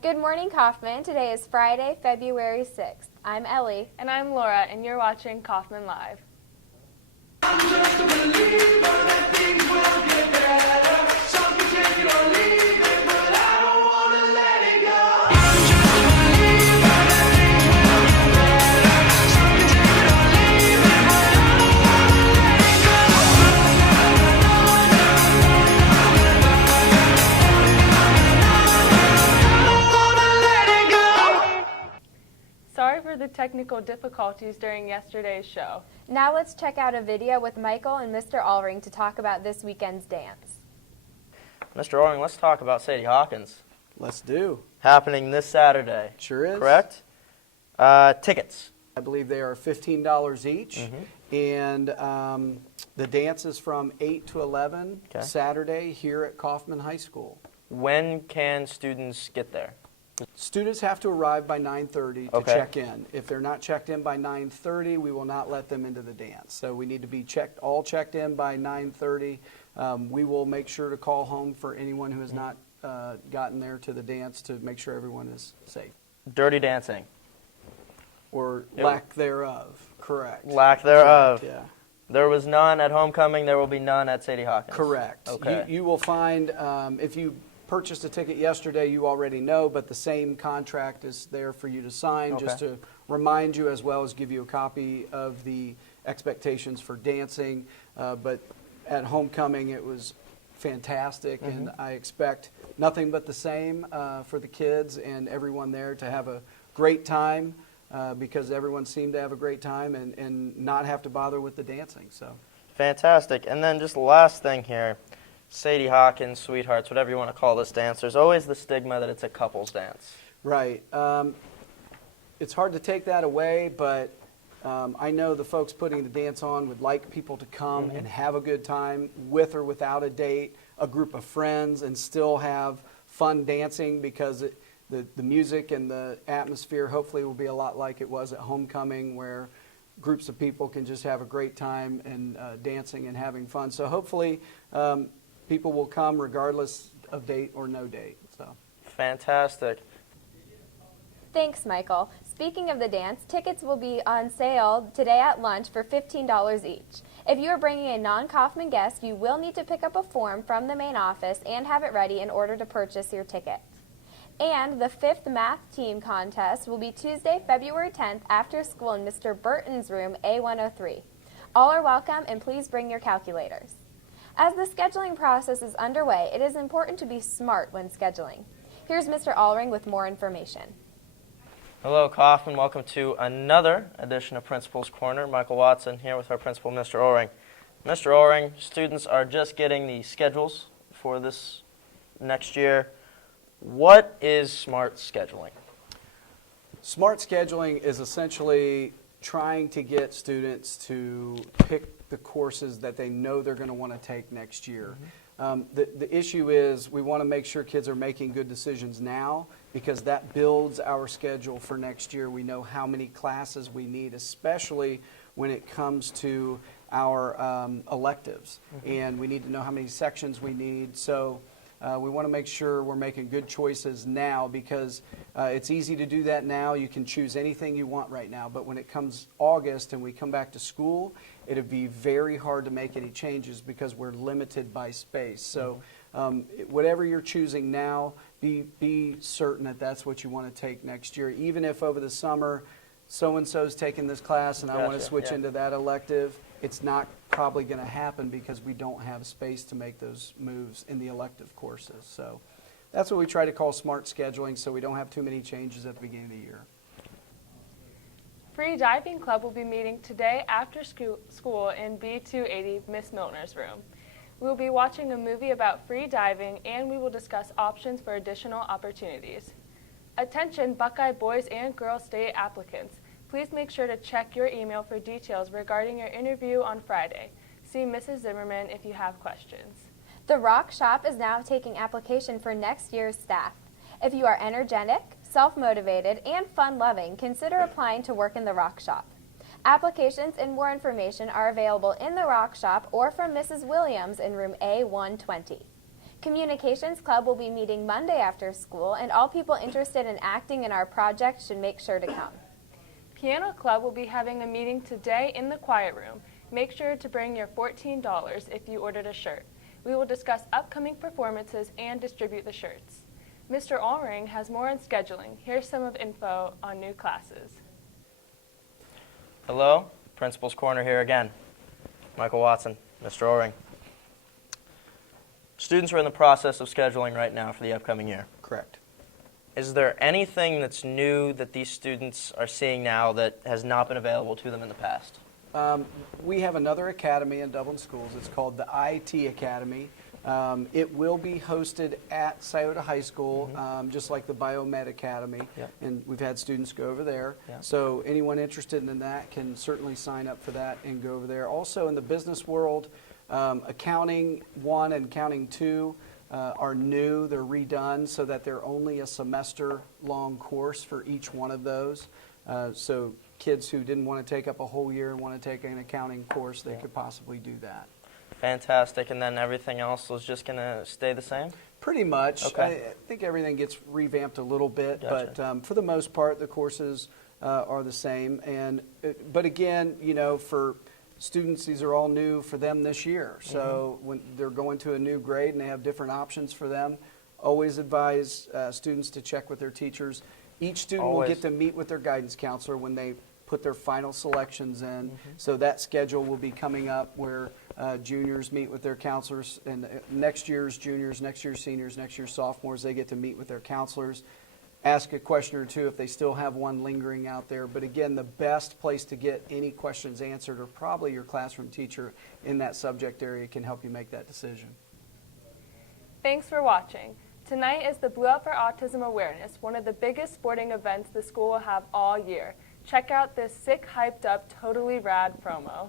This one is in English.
Good morning, Kaufman. Today is Friday, February 6th. I'm Ellie. And I'm Laura, and you're watching Kaufman Live. I'm just a believer that things will get better. Some can take it or leave it, but I don't want to let it go. I'm just a believer that things will get better. Some can take it or leave it, but I don't want to let it go. I don't want to let it go. Sorry for the technical difficulties during yesterday's show. Now let's check out a video with Michael and Mr. Allring to talk about this weekend's dance. Mr. Allring, let's talk about Sadie Hawkins. Let's do. Happening this Saturday. Sure is. Correct? Tickets. I believe they are $15 each. And the dance is from 8 to 11 Saturday here at Kaufman High School. When can students get there? Students have to arrive by 9:30 to Okay. check in. If they're not checked in by 9:30, we will not let them into the dance. So we need to be all checked in by 9:30. We will make sure to call home for anyone who has not gotten there to the dance to make sure everyone is safe. Dirty dancing. Or lack thereof. Correct. Lack thereof. Correct, yeah. There was none at homecoming. There will be none at Sadie Hawkins. Correct. Okay. You will find, if you purchased a ticket yesterday, you already know, but the same contract is there for you to sign just to remind you, as well as give you a copy of the expectations for dancing. But at homecoming, it was fantastic, and I expect nothing but the same for the kids and everyone there to have a great time because everyone seemed to have a great time and not have to bother with the dancing. So Fantastic. And then just the last thing here. Sadie Hawkins, Sweethearts, whatever you want to call this dance, there's always the stigma that it's a couples dance. Right. It's hard to take that away, but I know the folks putting the dance on would like people to come and have a good time with or without a date, a group of friends, and still have fun dancing because the music and the atmosphere hopefully will be a lot like it was at homecoming, where groups of people can just have a great time and dancing and having fun. So hopefully people will come regardless of date or no date. So Fantastic. Thanks, Michael. Speaking of the dance, tickets will be on sale today at lunch for $15 each. If you are bringing a non-Kaufman guest, you will need to pick up a form from the main office and have it ready in order to purchase your ticket. And the 5th math team contest will be Tuesday, February 10th after school in Mr. Burton's room A103. All are welcome, and please bring your calculators. As the scheduling process is underway, it is important to be smart when scheduling. Here's Mr. Allring with more information. Hello, Kaufman. Welcome to another edition of Principal's Corner. Michael Watson here with our principal, Mr. Allring. Mr. Allring, students are just getting the schedules for this next year. What is smart scheduling? smart scheduling is essentially trying to get students to pick the courses that they know they're going to want to take next year. The issue is we want to make sure kids are making good decisions now, because that builds our schedule for next year. We know how many classes we need, especially when it comes to our electives. And we need to know how many sections we need. So we want to make sure we're making good choices now, because it's easy to do that now. You can choose anything you want right now. But when it comes August and we come back to school, it'll be very hard to make any changes because we're limited by space. So whatever you're choosing now, be certain that that's what you want to take next year. Even if over the summer so-and-so's taking this class and I want to switch into that elective, it's not probably going to happen because we don't have space to make those moves in the elective courses. So that's what we try to call smart scheduling, so we don't have too many changes at the beginning of the year. Free Diving Club will be meeting today after school in B280 Miss Milner's room. We will be watching a movie about free diving, and we will discuss options for additional opportunities. Attention Buckeye boys and girls state applicants. Please make sure to check your email for details regarding your interview on Friday. See Mrs. Zimmerman if you have questions. The Rock Shop is now taking application for next year's staff. If you are energetic, self-motivated, and fun-loving, consider applying to work in the Rock Shop. Applications and more information are available in the Rock Shop or from Mrs. Williams in room A120. Communications Club will be meeting Monday after school, and all people interested in acting in our project should make sure to come. Piano Club will be having a meeting today in the quiet room. Make sure to bring your $14 if you ordered a shirt. We will discuss upcoming performances and distribute the shirts. Mr. Allring has more on scheduling. Here's some of info on new classes. Hello, Principal's Corner here again. Michael Watson, Mr. Allring. Students are in the process of scheduling right now for the upcoming year. Correct. Is there anything that's new that these students are seeing now that has not been available to them in the past? We have another academy in Dublin schools. It's called the IT Academy. It will be hosted at Scioto High School, just like the Biomed Academy, Yep. and we've had students go over there. Yep. So anyone interested in that can certainly sign up for that and go over there. Also in the business world, Accounting 1 and Accounting 2 are new. They're redone so that they're only a semester-long course for each one of those. So kids who didn't want to take up a whole year and want to take an accounting course, they could possibly do that. Fantastic, and then everything else is just going to stay the same? Pretty much. Okay. I think everything gets revamped a little bit, Gotcha. but for the most part, the courses are the same. And but again, you know, for students, these are all new for them this year. So when they're going to a new grade and they have different options for them, always advise students to check with their teachers. Each student will Always. get to meet with their guidance counselor when they put their final selections in. So that schedule will be coming up where juniors meet with their counselors, and next year's juniors, next year's seniors, next year's sophomores, they get to meet with their counselors, ask a question or two if they still have one lingering out there. But again, the best place to get any questions answered are probably your classroom teacher in that subject area can help you make that decision. Thanks for watching. Tonight is the Blue Out for Autism Awareness, one of the biggest sporting events the school will have all year. Check out this sick, hyped up, totally rad promo.